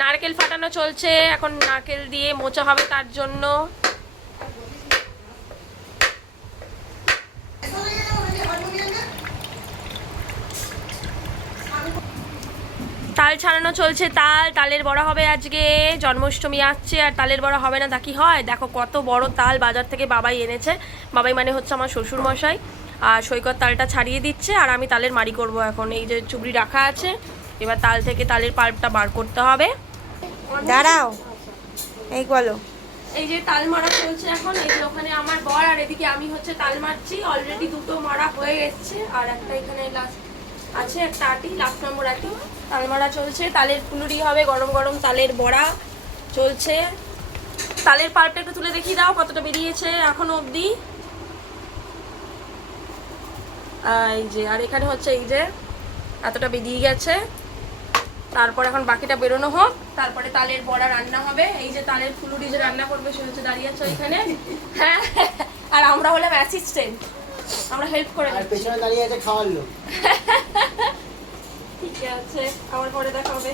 নারকেল ফাটানো চলছে, এখন নারকেল দিয়ে মোচা হবে তার জন্য। তাল ছাড়ানো চলছে, তালের বড়া হবে আজকে, জন্মাষ্টমী আসছে আর তালের বড়া হবে না তা কি হয়। দেখো কত বড় তাল বাজার থেকে বাবাই এনেছে, বাবাই মানে হচ্ছে আমার শ্বশুর মশাই। আর সৈকত তালটা ছাড়িয়ে দিচ্ছে আর আমি তালের মাড়ি করব এখন। এই যে চুবড়ি রাখা আছে, এবার তাল থেকে তালের পাল্পটা বার করতে হবে। দাঁড়াও, এই বলো। এই যে তাল মারা চলছে এখন, এই যে ওখানে আমার বর আর এদিকে আমি হচ্ছে তাল মারছি। অলরেডি দুটো মারা হয়ে গেছে আর একটা এখানে লাস্ট আছে, একটা আটি, লাস্ট নম্বর আটি। তাল মারা চলছে, তালের ফুলুরি হবে, গরম গরম তালের বড়া চলছে। তালের পাল্পটা একটু তুলে দেখিয়ে দাও কতটা বেরিয়েছে এখনো অবধি। এই যে, আর এখানে হচ্ছে এই যে এতটা বেরিয়ে গেছে। তারপর এখন বাকিটা বেরোনো হোক, তারপরে তালের বড়া রান্না হবে। এই যে তালের ফুলুরি যে রান্না করবে সে হচ্ছে দাঁড়িয়ে আছে ওইখানে। হ্যাঁ, আর আমরা হলাম অ্যাসিস্ট্যান্ট, আমরা হেল্প করে আর পেছনে দাঁড়িয়ে আছে খাওয়ার লোক। ঠিক আছে, আমার পরে দেখা হবে।